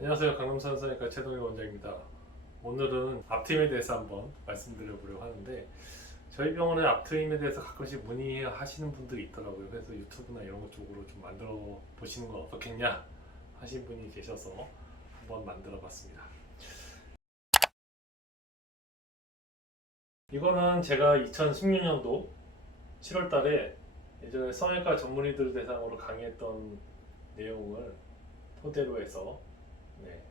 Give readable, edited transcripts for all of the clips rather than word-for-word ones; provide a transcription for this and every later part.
안녕하세요. 강남산성형외과 최동일 원장입니다. 오늘은 앞트임에 대해서 한번 말씀드려보려고 하는데, 저희 병원에 앞트임에 대해서 가끔씩 문의하시는 분들이 있더라고요. 그래서 유튜브나 이런 것 쪽으로 좀 만들어 보시는 건 어떻겠냐 하신 분이 계셔서 한번 만들어 봤습니다. 이거는 제가 2016년도 7월 달에 예전에 성형외과 전문의들 대상으로 강의했던 내용을 토대로 해서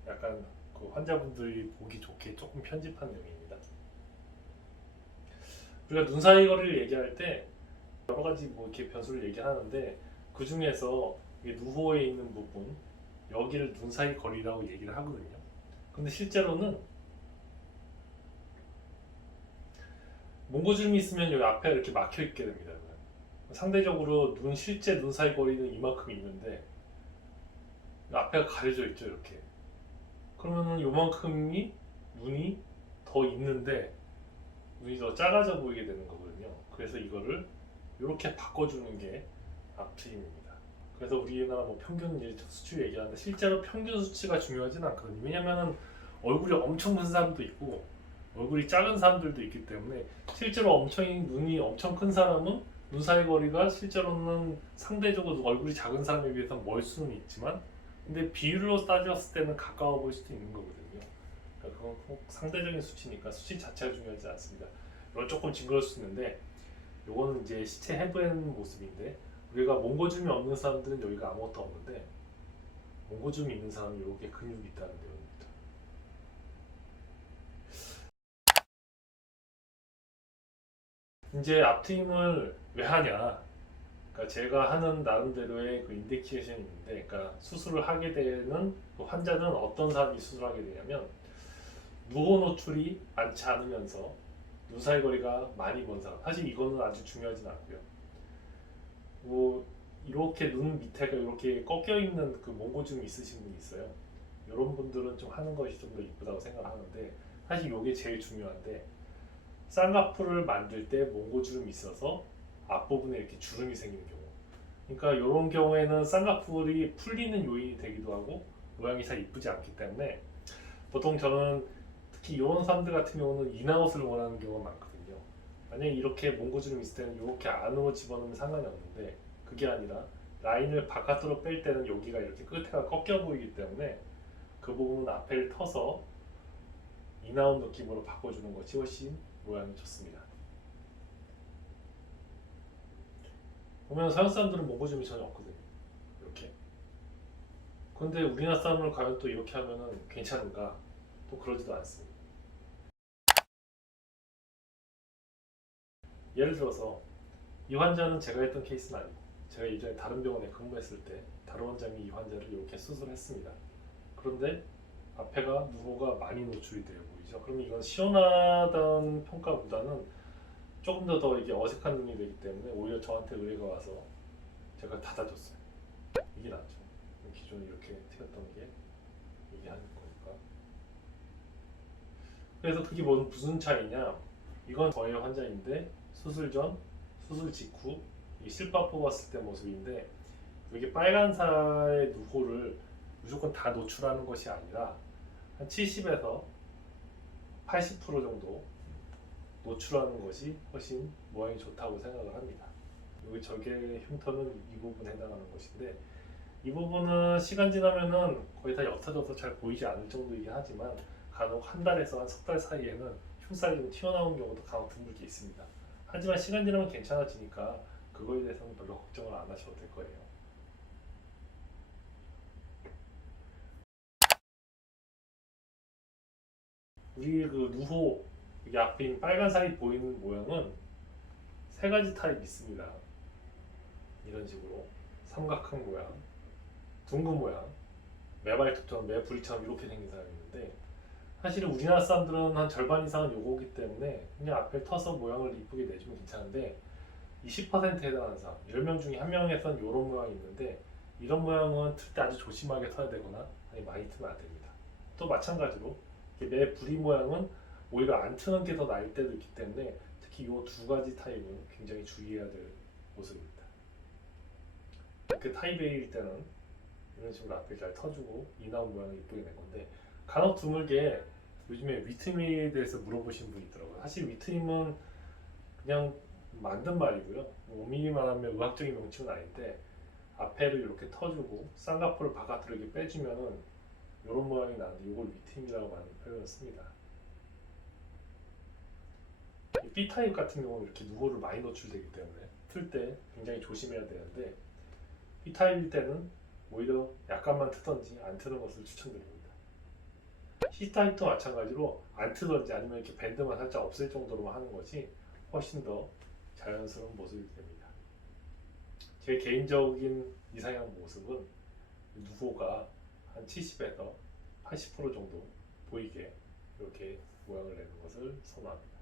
약간 그 환자분들이 보기 좋게 조금 편집한 내용입니다. 우리가 눈 사이 거리를 얘기할 때 여러 가지 뭐 이렇게 변수를 얘기하는데, 그 중에서 누호에 있는 부분, 여기를 눈 사이 거리라고 얘기를 하거든요. 근데 실제로는 몽고주름이 있으면 여기 앞에 이렇게 막혀 있게 됩니다. 상대적으로 실제 눈 사이 거리는 이만큼 있는데 앞에가 가려져 있죠, 이렇게. 그러면은 요만큼이 눈이 더 있는데 눈이 더 작아져 보이게 되는 거거든요. 그래서 이거를 이렇게 바꿔주는 게 앞트임입니다. 그래서 우리나라 뭐 평균 수치 얘기하는데 실제로 평균 수치가 중요하진 않거든요. 왜냐면은 얼굴이 엄청 큰 사람도 있고 얼굴이 작은 사람들도 있기 때문에, 실제로 눈이 엄청 큰 사람은 눈 사이 거리가 실제로는 상대적으로 얼굴이 작은 사람에 비해서 멀 수는 있지만, 근데 비율로 따졌을 때는 가까워 보일 수도 있는 거거든요. 그러니까 그건 꼭 상대적인 수치니까 수치 자체가 중요하지 않습니다. 이건 조금 징그러울 수 있는데, 요거는 이제 시체 해부한 모습인데, 우리가 몽고줌이 없는 사람들은 여기가 아무것도 없는데 몽고줌이 있는 사람은 이렇게 근육이 있다는 내용입니다. 이제 앞트임을 왜 하냐? 그러니까 제가 하는 나름대로의 그 인디케이션이 있는데, 그러니까 수술을 하게 되는 그 환자는 어떤 사람이 수술하게 되냐면, 누호 노출이 많지 않으면서 눈 사이 거리가 많이 먼 사람. 사실 이거는 아주 중요하진 않고요. 뭐 이렇게 눈 밑에가 이렇게 꺾여 있는 그 몽고증이 있으신 분이 있어요. 이런 분들은 좀 하는 것이 좀 더 이쁘다고 생각하는데, 사실 이게 제일 중요한데, 쌍꺼풀을 만들 때 몽고주름이 있어서 앞부분에 이렇게 주름이 생기는 경우, 그러니까 이런 경우에는 쌍꺼풀이 풀리는 요인이 되기도 하고 모양이 잘 이쁘지 않기 때문에, 보통 저는 특히 이런 사람들 같은 경우는 인아웃을 원하는 경우가 많거든요. 만약에 이렇게 몽고주름 있을 때는 이렇게 안으로 집어넣으면 상관이 없는데, 그게 아니라 라인을 바깥으로 뺄 때는 여기가 이렇게 끝에가 꺾여 보이기 때문에 그 부분은 앞에를 터서 인아웃 느낌으로 바꿔주는 것이 훨씬 모양이 좋습니다. 보면 서양 사람들은 몽고주름이 전혀 없거든요. 이렇게. 그런데 우리나라 사람을 과연 또 이렇게 하면은 괜찮은가? 또 그러지도 않습니다. 예를 들어서 이 환자는 제가 했던 케이스는 아니고, 제가 이전에 다른 병원에 근무했을 때 다른 원장이 이 환자를 이렇게 수술했습니다. 그런데 앞에가 누호가 많이 노출이 되어 보이죠. 그러면 이건 시원하다는 평가보다는 조금 더 이게 어색한 눈이 되기 때문에 오히려 저한테 의뢰가 와서 제가 닫아줬어요. 이게 낫죠. 기존에 이렇게 트였던 게 이게 하는 거니까. 그래서 그게 무슨 차이냐? 이건 저의 환자인데 수술 전, 수술 직후 이 실밥 뽑았을 때 모습인데, 이게 빨간살의 누호를 무조건 다 노출하는 것이 아니라 한 70에서 80% 정도 노출하는 것이 훨씬 모양이 좋다고 생각을 합니다. 여기 저게 흉터는 이 부분에 해당하는 것인데, 이 부분은 시간 지나면은 거의 다 옅어져서 잘 보이지 않을 정도이긴 하지만, 간혹 한 달에서 한 석 달 사이에는 흉살이 좀 튀어나온 경우도 간혹 드물게 있습니다. 하지만 시간 지나면 괜찮아지니까 그거에 대해서는 별로 걱정을 안 하셔도 될 거예요. 우리 그 누호, 여기 앞에 있는 빨간 살이 보이는 모양은 세 가지 타입이 있습니다. 이런 식으로 삼각형 모양, 둥근 모양, 매발톱처럼 매부리처럼 이렇게 생긴 사람이 있는데, 사실 우리나라 사람들은 한 절반 이상은 요거기 때문에 그냥 앞에 터서 모양을 이쁘게 내주면 괜찮은데, 이 10%에 해당하는 사람, 10명 중에 1명에선 이런 모양이 있는데, 이런 모양은 틀 때 아주 조심하게 터야 되거나 아니 많이 트면 안 됩니다. 또 마찬가지로 매 부리 모양은 오히려 안 트는 게 더 나을 때도 있기 때문에, 특히 이 두 가지 타입은 굉장히 주의해야 될 모습입니다. 그 타입A일 때는 이런 식으로 앞에 잘 터주고 이나온 모양을 이쁘게 낸 건데, 간혹 드물게 요즘에 위트임에 대해서 물어보신 분이 있더라고요. 사실 위트임은 그냥 만든 말이고요. 엄밀히 말하면 의학적인 명칭은 아닌데, 앞에를 이렇게 터주고 쌍꺼풀을 바깥으로 이렇게 빼주면은 이런 모양이 나는데, 이걸 위트임이라고 많이 표현을 씁니다. 이 B타입 같은 경우는 이렇게 누골을 많이 노출되기 때문에 틀 때 굉장히 조심해야 되는데, B타입일 때는 오히려 약간만 트던지 안 트는 것을 추천드립니다. C타입도 마찬가지로 안 트던지 아니면 이렇게 밴드만 살짝 없앨 정도로만 하는 것이 훨씬 더 자연스러운 모습이 됩니다. 제 개인적인 이상형 모습은 누고가 한 70에서 80% 정도 보이게 이렇게 모양을 내는 것을 선호합니다.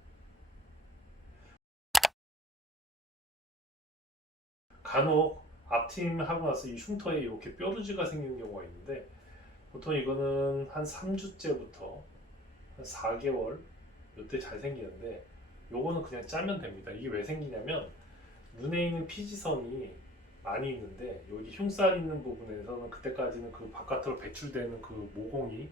간혹 앞트임 하고 나서 이 흉터에 이렇게 뾰루지가 생기는 경우가 있는데, 보통 이거는 한 3주째부터 한 4개월 이때 잘 생기는데, 요거는 그냥 짜면 됩니다. 이게 왜 생기냐면, 눈에 있는 피지선이 많이 있는데 여기 흉살 있는 부분에서는 그때까지는 그 바깥으로 배출되는 그 모공이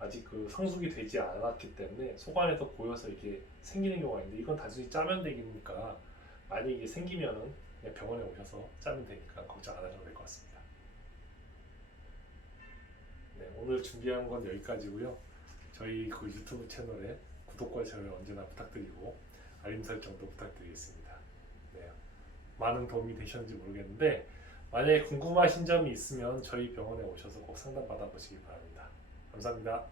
아직 그 성숙이 되지 않았기 때문에 속안에서 보여서 이게 생기는 경우가 있는데, 이건 단순히 짜면 되니까 만약에 이게 생기면은 그냥 병원에 오셔서 짜면 되니까 걱정 안 하셔도 될 것 같습니다. 네, 오늘 준비한 건 여기까지고요. 저희 그 유튜브 채널에 구독과 좋아요 언제나 부탁드리고 알림 설정도 부탁드리겠습니다. 네, 많은 도움이 되셨는지 모르겠는데, 만약에 궁금하신 점이 있으면 저희 병원에 오셔서 꼭 상담 받아보시기 바랍니다. 감사합니다.